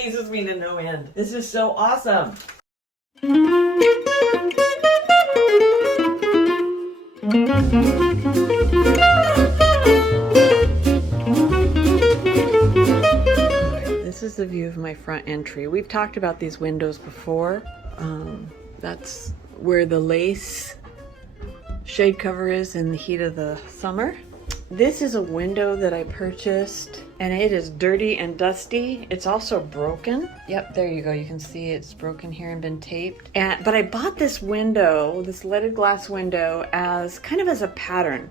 pleases me to no end. This is so awesome. This is the view of my front entry. We've talked about these windows before. That's where the lace shade cover is in the heat of the summer. This is a window that I purchased and it is dirty and dusty. It's also broken. Yep, there you go. You can see it's broken here and been taped. But I bought this window, this leaded glass window, as kind of as a pattern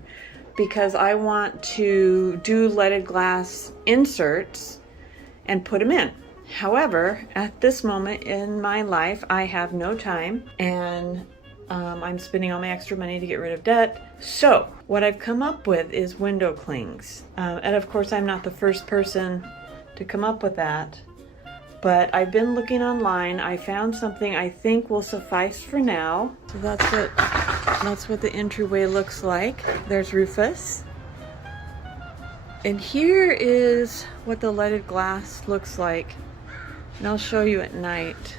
because I want to do leaded glass inserts and put them in. However, at this moment in my life, I have no time and I'm spending all my extra money to get rid of debt. So what I've come up with is window clings. And of course, I'm not the first person to come up with that, but I've been looking online. I found something I think will suffice for now. So that's what the entryway looks like. There's Rufus. And here is what the leaded glass looks like. And I'll show you at night.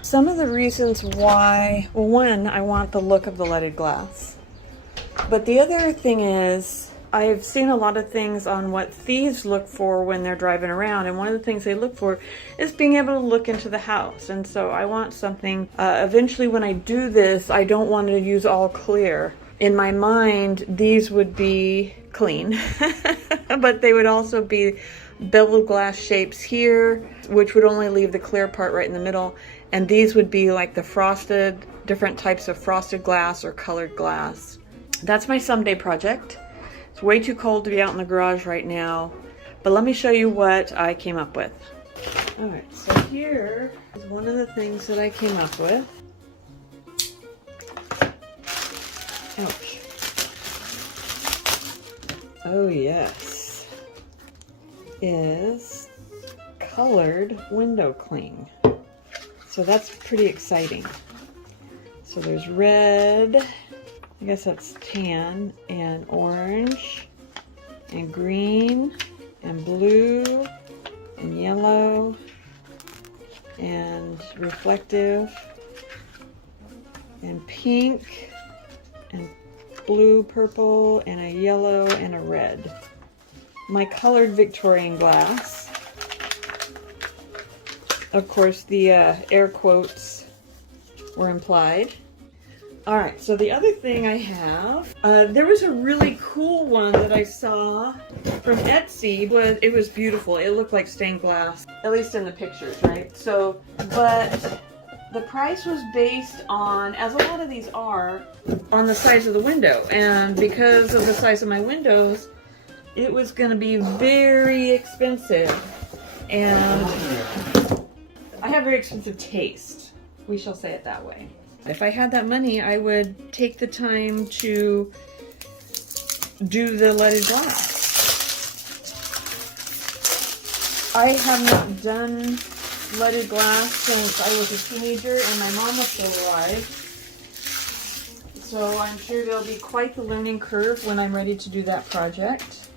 Some of the reasons why, well, one, I want the look of the leaded glass. But the other thing is, I've seen a lot of things on what thieves look for when they're driving around. And one of the things they look for is being able to look into the house. And so I want something, eventually when I do this, I don't want to use all clear. In my mind, these would be clean, but they would also be beveled glass shapes here, which would only leave the clear part right in the middle. And these would be like the frosted, different types of frosted glass or colored glass. That's my someday project. It's way too cold to be out in the garage right now, but let me show you what I came up with. All right, so here is one of the things that I came up with. Ouch. Oh yes, is colored window cling. So that's pretty exciting. So there's red, I guess that's tan, and orange, and green, and blue, and yellow, and reflective, and pink, and blue, purple, and a yellow, and a red. My colored Victorian glass. Of course, the air quotes were implied. All right, so the other thing I have, there was a really cool one that I saw from Etsy. It was beautiful. It looked like stained glass, at least in the pictures, right? So, but the price was based on, as a lot of these are, on the size of the window. And because of the size of my windows, it was going to be very expensive. And I have very expensive taste. We shall say it that way. If I had that money, I would take the time to do the leaded glass. I have not done leaded glass since I was a teenager and my mom was still alive. So I'm sure there'll be quite the learning curve when I'm ready to do that project.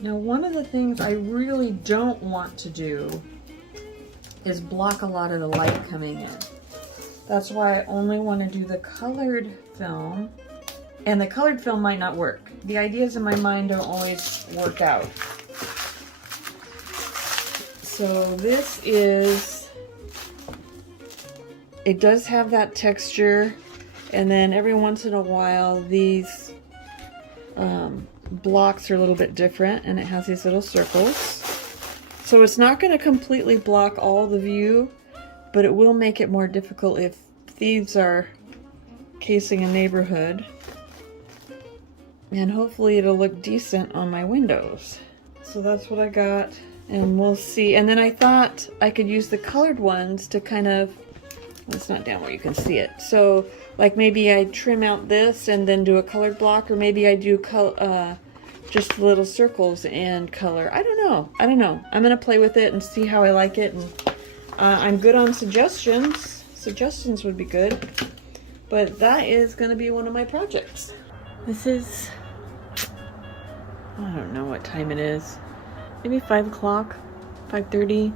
Now, one of the things I really don't want to do is block a lot of the light coming in. That's why I only want to do the colored film, and the colored film might not work. The ideas in my mind don't always work out. So this is, it does have that texture, and then every once in a while these blocks are a little bit different, and it has these little circles. So it's not going to completely block all the view, but it will make it more difficult if thieves are casing a neighborhood. And hopefully it'll look decent on my windows. So that's what I got, and we'll see. And then I thought I could use the colored ones to kind of, well, it's not down where you can see it. So like maybe I trim out this and then do a colored block, or maybe I do just little circles and color. I don't know. I'm gonna play with it and see how I like it. And I'm good on suggestions. Suggestions would be good. But that is gonna be one of my projects. This is, I don't know what time it is. Maybe 5 o'clock, 5:30.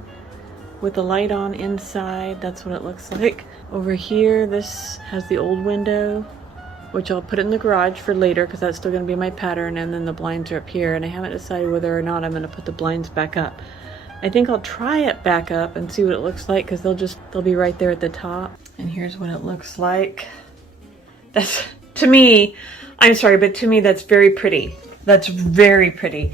with the light on inside. That's what it looks like. Over here, this has the old window, which I'll put in the garage for later because that's still going to be my pattern, and then the blinds are up here, and I haven't decided whether or not I'm going to put the blinds back up. I think I'll try it back up and see what it looks like because they'll be right there at the top. And here's what it looks like. That's, to me, I'm sorry, but to me that's very pretty. That's very pretty.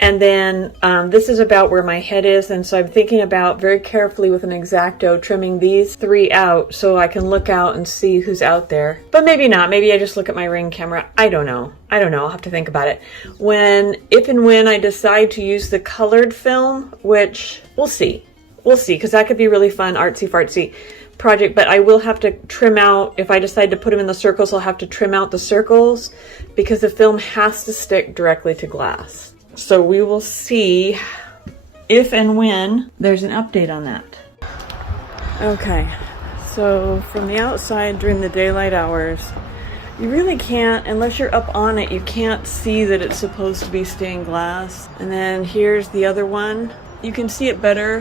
And then this is about where my head is, and so I'm thinking about very carefully with an X-Acto trimming these 3 out so I can look out and see who's out there. But maybe not. Maybe I just look at my Ring camera. I don't know. I'll have to think about it. If and when I decide to use the colored film, which we'll see. We'll see, because that could be really fun, artsy-fartsy project, but I will have to trim out, if I decide to put them in the circles, I'll have to trim out the circles because the film has to stick directly to glass. So we will see if and when there's an update on that. Okay, so from the outside during the daylight hours, you really can't, unless you're up on it, you can't see that it's supposed to be stained glass. And then here's the other one. You can see it better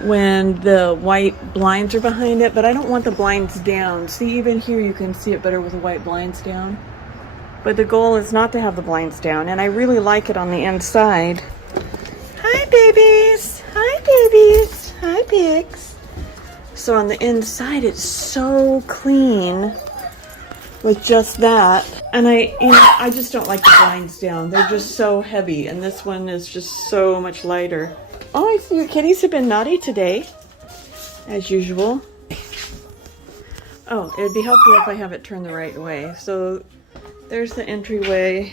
when the white blinds are behind it, but I don't want the blinds down. See, even here you can see it better with the white blinds down. But the goal is not to have the blinds down, and I really like it on the inside. Hi, babies. Hi, babies. Hi, pigs. So on the inside, it's so clean with just that. And I just don't like the blinds down. They're just so heavy, and this one is just so much lighter. Oh, I see your kitties have been naughty today, as usual. Oh, it would be helpful if I have it turned the right way. So there's the entryway.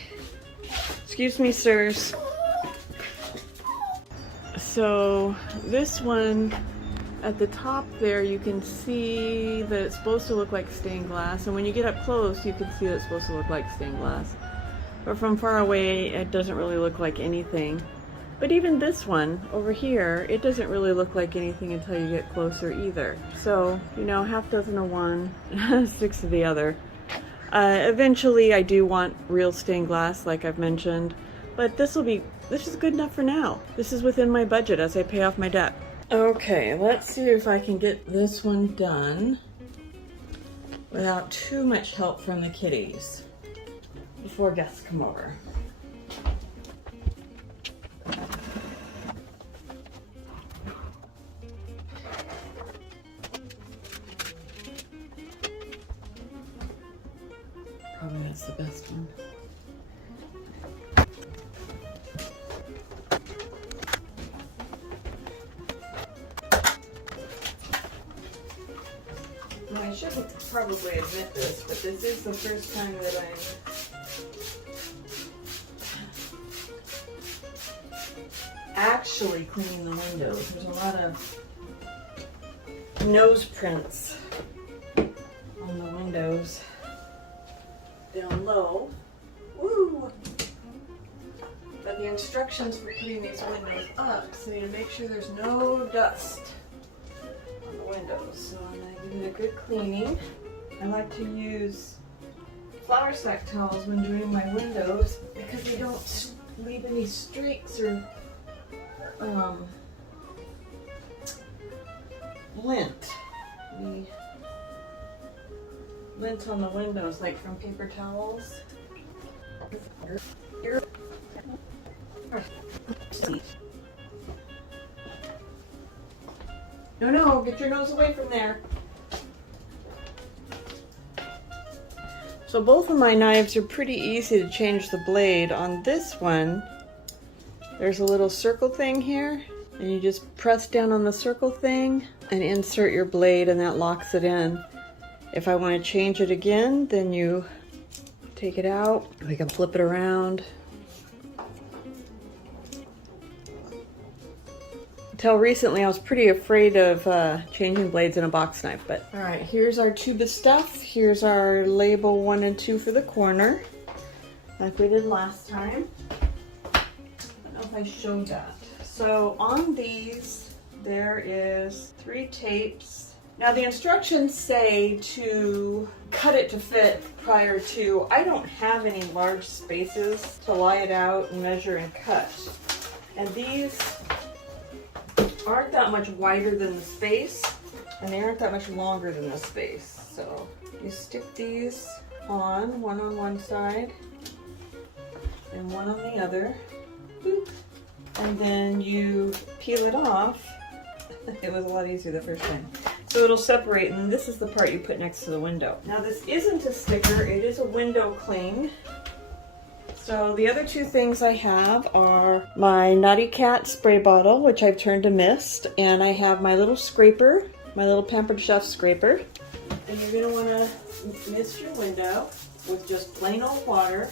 Excuse me, sirs. So this one at the top there, you can see that it's supposed to look like stained glass, and when you get up close you can see that it's supposed to look like stained glass, but from far away it doesn't really look like anything. But even this one over here, it doesn't really look like anything until you get closer either. So, you know, half dozen of one, 6 of the other. Eventually I do want real stained glass, like I've mentioned, but this is good enough for now. This is within my budget as I pay off my debt. Okay, let's see if I can get this one done without too much help from the kitties before guests come over. Probably that's the best one. Well, I should probably admit this, but this is the first time that I'm actually cleaning the windows. There's a lot of nose prints on the windows down low. Woo! But the instructions for putting these windows up say to make sure there's no dust on the windows. So I'm going to give it a good cleaning. I like to use flour sack towels when doing my windows because they don't leave any streaks or lint. The lint on the windows, like from paper towels. No, get your nose away from there. So both of my knives are pretty easy to change the blade. On this one, there's a little circle thing here, and you just press down on the circle thing and insert your blade, and that locks it in. If I want to change it again, then you take it out. We can flip it around. Until recently, I was pretty afraid of changing blades in a box knife, but all right, here's our tube of stuff. Here's our label 1 and 2 for the corner, like we did last time. I don't know if I showed that. So on these, there is 3 tapes. Now the instructions say to cut it to fit prior to. I don't have any large spaces to lie it out and measure and cut. And these aren't that much wider than the space, and they aren't that much longer than the space. So you stick these on one side and one on the other. Boop. And then you peel it off. It was a lot easier the first time. So it'll separate, and this is the part you put next to the window. Now this isn't a sticker, it is a window cling. So the other two things I have are my Naughty Cat spray bottle, which I've turned to mist, and I have my little scraper, my little Pampered Chef scraper. And you're gonna wanna mist your window with just plain old water.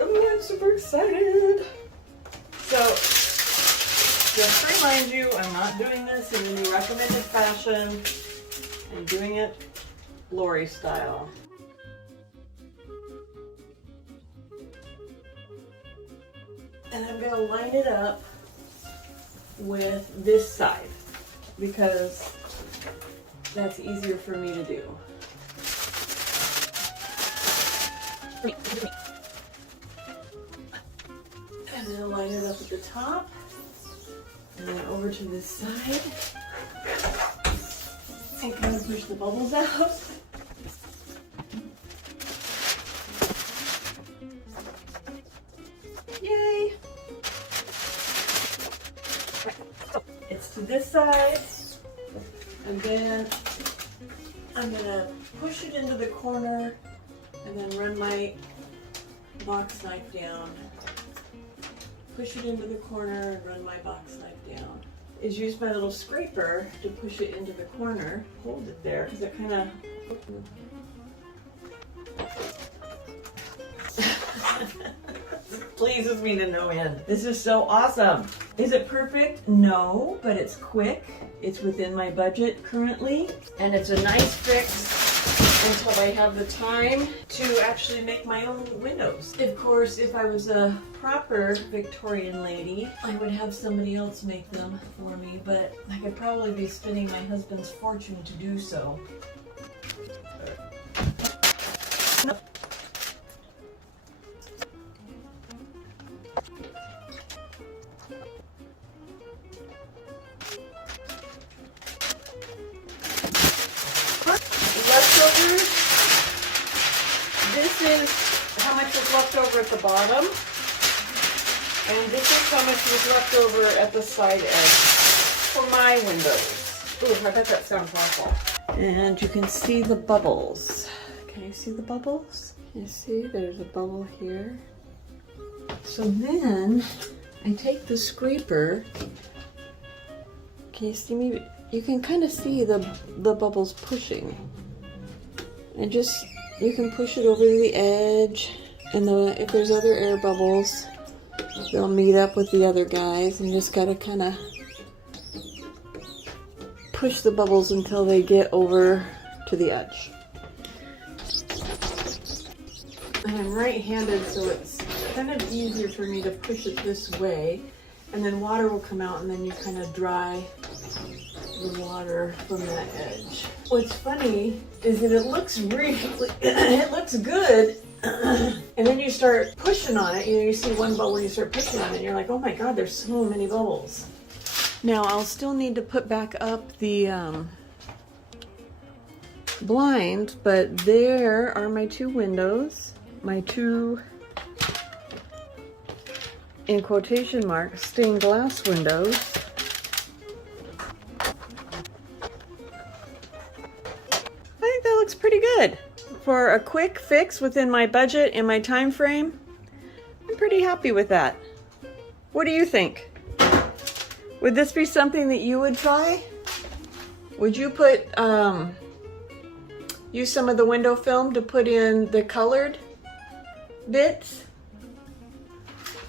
Oh, I'm super excited. So, just to remind you, I'm not doing this in any recommended fashion. I'm doing it Lori style. And I'm gonna line it up with this side because that's easier for me to do. And then line it up at the top, and then over to this side, and kind of push the bubbles out. Yay! It's to this side, and then I'm gonna push it into the corner, and then run my box knife down. Push it into the corner and run my box knife down. Is use my little scraper to push it into the corner. Hold it there because it kind of pleases me to no end. This is so awesome. Is it perfect? No, but it's quick. It's within my budget currently, and it's a nice fix until I have the time to actually make my own windows. Of course, if I was a proper Victorian lady, I would have somebody else make them for me, but I could probably be spending my husband's fortune to do so. Leftovers. This is how much was left over at the bottom, and this is how much was left over at the side edge for my windows. Ooh, I bet that sounds awful. And you can see the bubbles. Can you see the bubbles? You see there's a bubble here. So then I take the scraper. Can you see me? You can kind of see the bubbles pushing. And just, you can push it over to the edge, and if there's other air bubbles, they'll meet up with the other guys, and just gotta kind of push the bubbles until they get over to the edge. And I'm right-handed, so it's kind of easier for me to push it this way, and then water will come out, and then you kind of dry the water from that edge. What's funny is that it looks really, it looks good, and then you start pushing on it, you see one bubble, you start pushing on it, and you're like, oh my god, there's so many bubbles. Now I'll still need to put back up the blind, but there are my two windows, my two, in quotation marks, stained glass windows. I think that looks pretty good. For a quick fix within my budget and my time frame, I'm pretty happy with that. What do you think? Would this be something that you would try? Would you put, use some of the window film to put in the colored bits?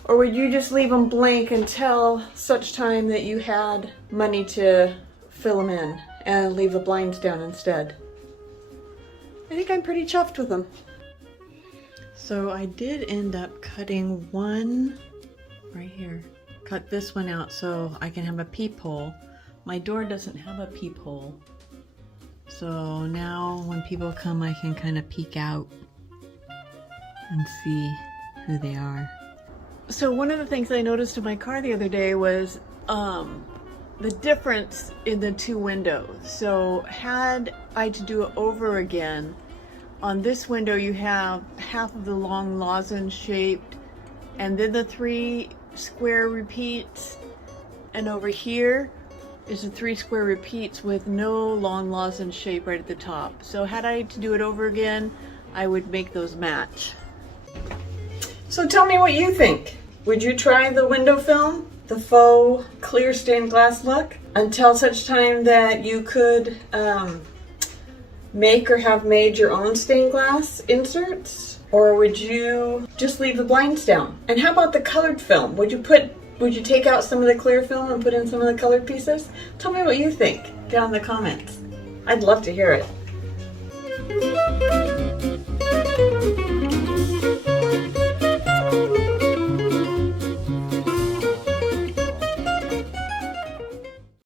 Or would you just leave them blank until such time that you had money to fill them in and leave the blinds down instead? I think I'm pretty chuffed with them. So I did end up cutting one right here. Cut this one out so I can have a peephole. My door doesn't have a peephole. So now when people come, I can kind of peek out and see who they are. So one of the things I noticed in my car the other day was the difference in the two windows. So had I to do it over again, on this window you have half of the long lozenge shaped and then the 3 square repeats, and over here is the 3 square repeats with no long lozenge shape right at the top. So had I to do it over again, I would make those match. So tell me what you think. Would you try the window film, the faux clear stained glass look, until such time that you could make or have made your own stained glass inserts? Or would you just leave the blinds down? And how about the colored film? Would you take out some of the clear film and put in some of the colored pieces? Tell me what you think down in the comments. I'd love to hear it.